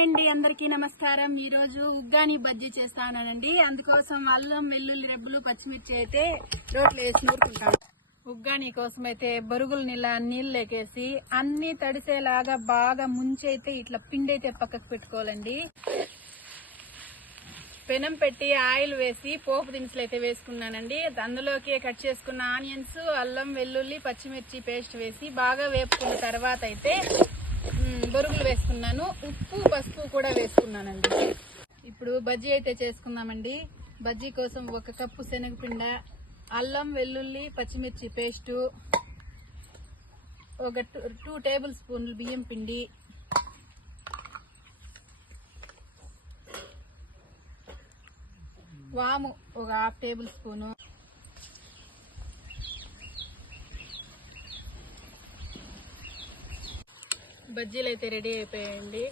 అండి అందరికీ నమస్కారం. ఈ రోజు ఉగ్గాని బజ్జీ చేస్తానండి. అందుకోసం అల్లం, వెల్లుల్లి రెబ్బలు, పచ్చిమిర్చి అయితే రోట్లో వేసి నూరుకుంటాను. ఉగ్గాని కోసం అయితే బరుగులు నీళ్ళు లేకేసి అన్ని తడిసేలాగా బాగా ముంచైతే ఇట్లా పిండి అయితే పక్కకు పెట్టుకోవాలండి. పెనం పెట్టి ఆయిల్ వేసి పోపు దినుసులు అయితే వేసుకున్నానండి. అందులోకి కట్ చేసుకున్న ఆనియన్స్, అల్లం, వెల్లుల్లి, పచ్చిమిర్చి పేస్ట్ వేసి బాగా వేపుకున్న తర్వాత అయితే బొరుగులు వేసుకున్నాను. ఉప్పు, పసుపు కూడా వేసుకున్నానండి. ఇప్పుడు బజ్జీ అయితే చేసుకుందామండి. బజ్జీ కోసం 1 కప్పు శనగపిండ, అల్లం, వెల్లుల్లి, పచ్చిమిర్చి పేస్టు, ఒక 2 టేబుల్ స్పూన్లు బియ్యం పిండి, వాము ఒక 1/2 టేబుల్ స్పూను, బజ్జీలు అయితే రెడీ అయిపోయాయండి.